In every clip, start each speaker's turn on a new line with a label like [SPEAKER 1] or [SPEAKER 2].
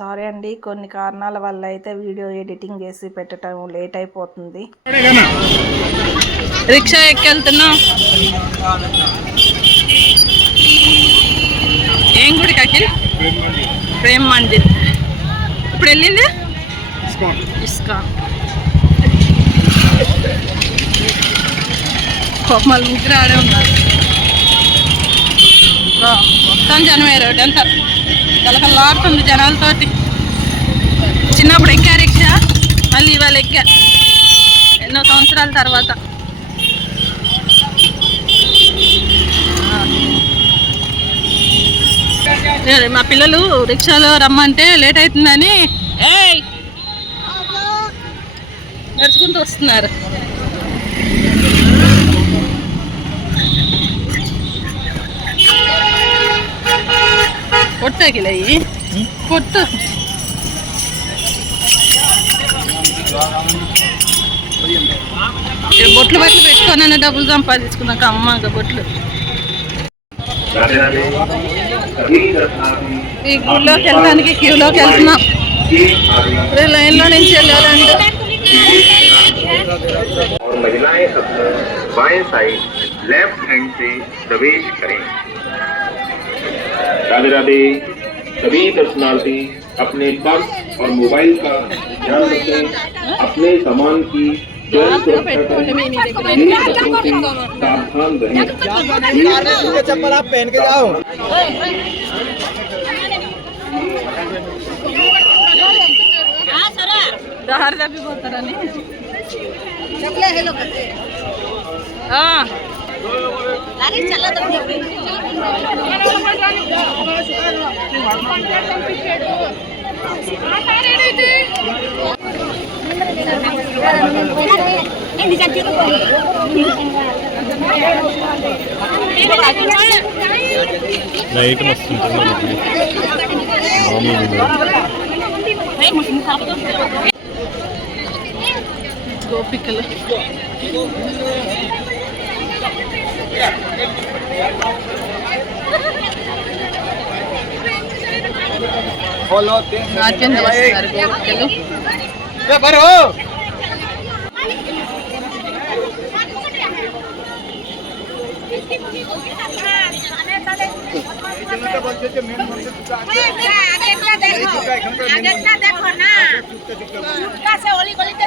[SPEAKER 1] Sorry అండి. కొన్ని కారణాల వల్ల అయితే వీడియో ఎడిటింగ్ చేసి పెట్టడం లేట్ అయిపోతుంది.
[SPEAKER 2] రిక్షా ఎక్కెళ్తున్నా. ఏం గుడికి అఖిల్? ప్రేమ్ మందిర్. ఇప్పుడు వెళ్ళింది ఇస్కా మళ్ళీ ముగ్గురు ఆడే ఉన్నారు మొత్తం జనం రోడ్ అంతా కలకలాడుతుంది జనాలతోటి. చిన్నప్పుడు ఎక్కా రిక్షా మళ్ళీ ఇవాళ ఎక్కా. ఎన్నో సంవత్సరాల తర్వాత. మా పిల్లలు రిక్షాలో రమ్మంటే లేట్ అవుతుందని ఏయ్! నడుచుకుంటూ వస్తున్నారు. కొట్టాకిలయ్యి కొట్టు ఇక్కడ బొట్లు బట్లు పెట్టుకొని డబ్బులు సంపాదించుకున్నాక అమ్మ బొట్లు
[SPEAKER 3] राधे राधे सभी दर्शनार्थी
[SPEAKER 2] ఈ గుళ్ళోకి వెళ్ళడానికి క్యూలోకి వెళ్తున్నాం
[SPEAKER 3] के आगे
[SPEAKER 2] రే లైన్లో నుంచి వెళ్ళాలంటే
[SPEAKER 3] और महिलाएं अपना बाएं साइड लेफ्ट हैंड से प्रवेश करें राधे राधे सभी दर्शनार्थी अपने पर्स और मोबाइल का ध्यान रखें अपने सामान की
[SPEAKER 4] चप्पल आप पहन के जाओ।
[SPEAKER 5] चप्पल हेलो हाँ। चला
[SPEAKER 2] గోపికలు
[SPEAKER 4] बरो
[SPEAKER 6] দেখো না কাছে অলি গলিতে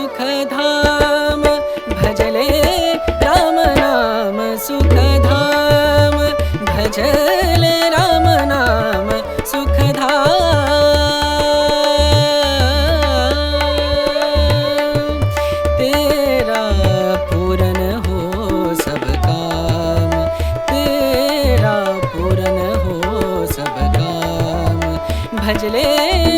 [SPEAKER 2] सुखधाम। भजले राम नाम सुखधाम। भजले राम नाम सुखधाम। तेरा पूरन हो सब काम। तेरा पूरन हो सब काम। भजले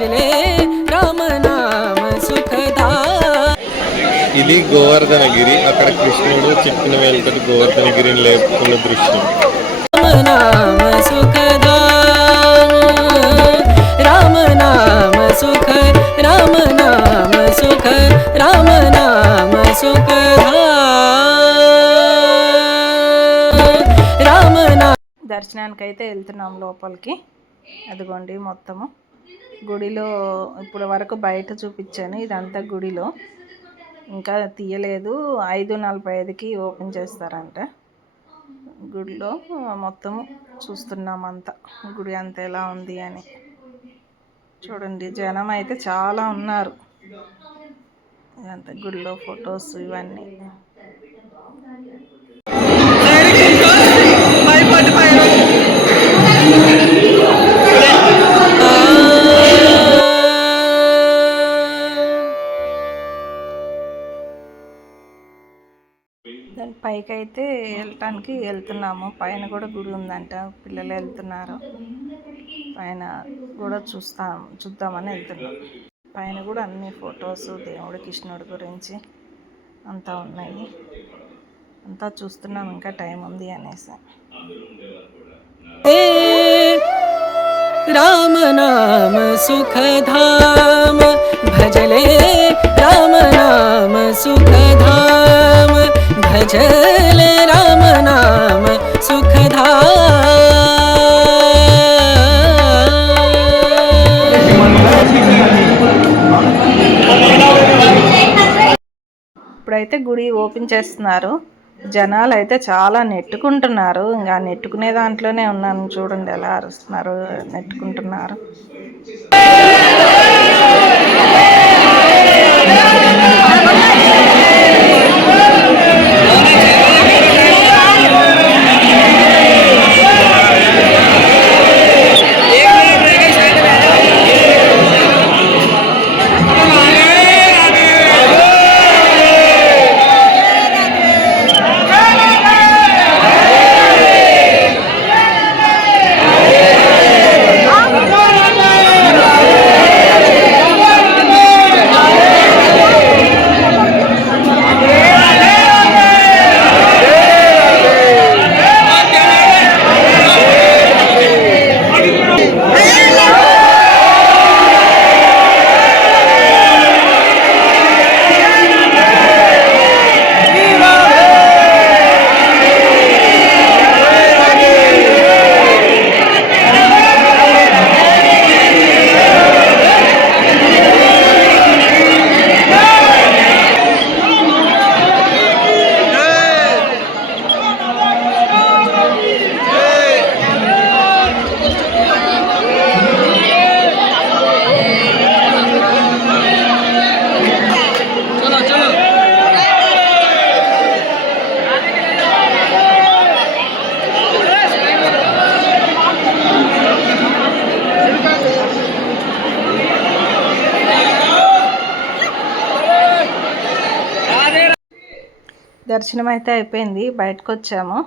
[SPEAKER 2] భజనే రామ నామ సుఖదా.
[SPEAKER 5] ఇది గోవర్ధనగిరి అక్కడ కృష్ణుడు చెప్పిన వెళ్తాడు గోవర్ధనగిరిని లేపుకున్న దృశ్యం.
[SPEAKER 2] రామ నామ సుఖదా. రామ నామ సుఖ రామ నామ సుఖ రామ నామ సుఖదా.
[SPEAKER 1] దర్శనానికి అయితే వెళ్తున్నాం లోపలికి. అదిగోండి మొత్తము. గుడిలో ఇప్పుడు వరకు బయట చూపించాను. ఇదంతా గుడిలో. ఇంకా తీయలేదు. ఐదు నలభై ఐదుకి ఓపెన్ చేస్తారంట. గుడిలో మొత్తం చూస్తున్నాం అంతా. గుడి అంతా ఎలా ఉంది అని. చూడండి జనం అయితే చాలా ఉన్నారు. ఇదంతా గుడిలో ఫొటోస్ ఇవన్నీ. పైకి అయితే వెళ్ళటానికి వెళ్తున్నాము. పైన కూడా గుడి ఉందంట. పిల్లలు వెళ్తున్నారు. పైన కూడా చూస్తాం. చూద్దామని వెళ్తున్నాం. పైన కూడా అన్ని ఫొటోస్ దేవుడు కృష్ణుడి గురించి అంతా ఉన్నాయి. అంతా చూస్తున్నాం. ఇంకా టైం ఉంది అనేసి.
[SPEAKER 2] రామ నామ సుఖధామ భజలే రామ నామ సుఖధామ. भजले राम नाम सुखधाम
[SPEAKER 1] ఇప్పుడైతే గుడి ఓపెన్ చేస్తున్నారు జనాలు అయితే చాలా నెట్టుకుంటున్నారు ఇంకా నెట్టుకునే దాంట్లోనే ఉన్నాను చూడండి ఎలా అరుస్తున్నారు నెట్టుకుంటున్నారు దర్శనం అయితే అయిపోయింది బయటకు వచ్చాము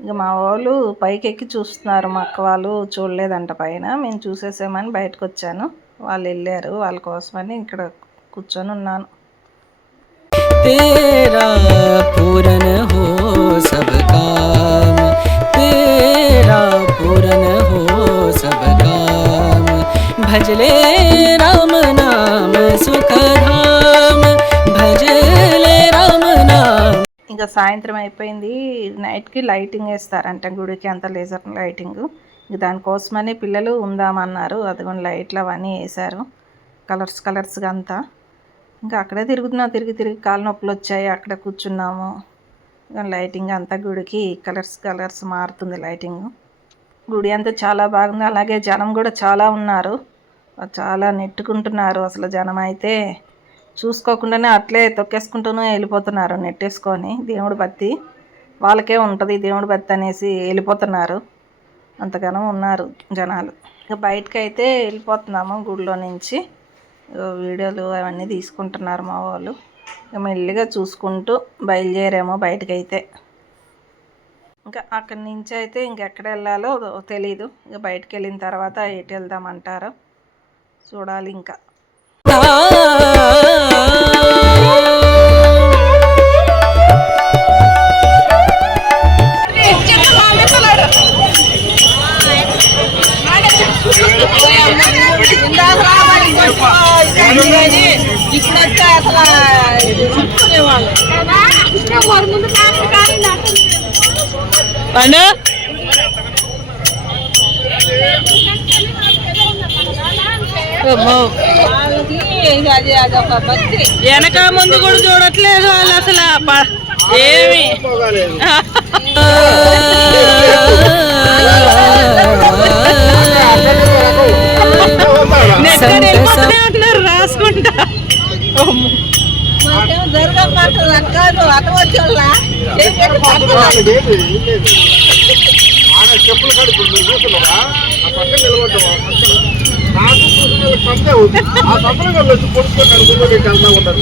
[SPEAKER 1] ఇక మా వాళ్ళు పైకి ఎక్కి చూస్తున్నారు మా అక్క వాళ్ళు చూడలేదంట పైన మేము చూసేసామని బయటకు వచ్చాను వాళ్ళు వెళ్ళారు వాళ్ళ కోసమని ఇక్కడ కూర్చొని ఉన్నాను
[SPEAKER 2] तेरा पूरन हो सब काम तेरा पूरन हो सब काम भजले
[SPEAKER 1] ఇంకా సాయంత్రం అయిపోయింది. నైట్కి లైటింగ్ వేస్తారంట గుడికి అంత లేజర్ లైటింగ్. ఇంక దానికోసమని పిల్లలు ఉందామన్నారు. అదిగోండి లైట్లు అవన్నీ వేశారు. కలర్స్ కలర్స్గా అంతా. ఇంకా అక్కడే తిరుగుతున్నాం. తిరిగి తిరిగి కాలు నొప్పులు వచ్చాయి. అక్కడ కూర్చున్నాము. లైటింగ్ అంతా గుడికి కలర్స్ కలర్స్ మారుతుంది లైటింగ్. గుడి అంతా చాలా బాగుంది. అలాగే జనం కూడా చాలా ఉన్నారు. చాలా నెట్టుకుంటున్నారు. అసలు జనం అయితే చూసుకోకుండానే అట్లే తొక్కేసుకుంటూనే వెళ్ళిపోతున్నారు నెట్టేసుకొని దేవుడి బత్తి. వాళ్ళకే ఉంటుంది దేవుడి బత్తి అనేసి వెళ్ళిపోతున్నారు. అంతగానో ఉన్నారు జనాలు. ఇక బయటకు అయితే వెళ్ళిపోతున్నాము గుడిలో నుంచి. వీడియోలు అవన్నీ తీసుకుంటున్నారు మా వాళ్ళు. ఇక మెల్లిగా చూసుకుంటూ బయలుదేరాము బయటకైతే. ఇంకా అక్కడి నుంచి అయితే ఇంకెక్కడ వెళ్ళాలో తెలీదు. ఇక బయటకు వెళ్ళిన తర్వాత ఎటు వెళ్దామంటారో చూడాలి ఇంకా.
[SPEAKER 6] కానీ నాకు
[SPEAKER 2] పండు వెనక ముందు కూడా చూడట్లేదు వాళ్ళు అసలు ఏమి? రాసుకుంటా
[SPEAKER 4] చెప్పులు కడుపు చూస్తున్నారా ఆ పక్కన నిలబడ్డావా నాకు సంతే ఉంది ఆ సంతలో వాళ్ళు వచ్చి పొడుచుకొని కడుపులో వెళ్తా ఉంటారు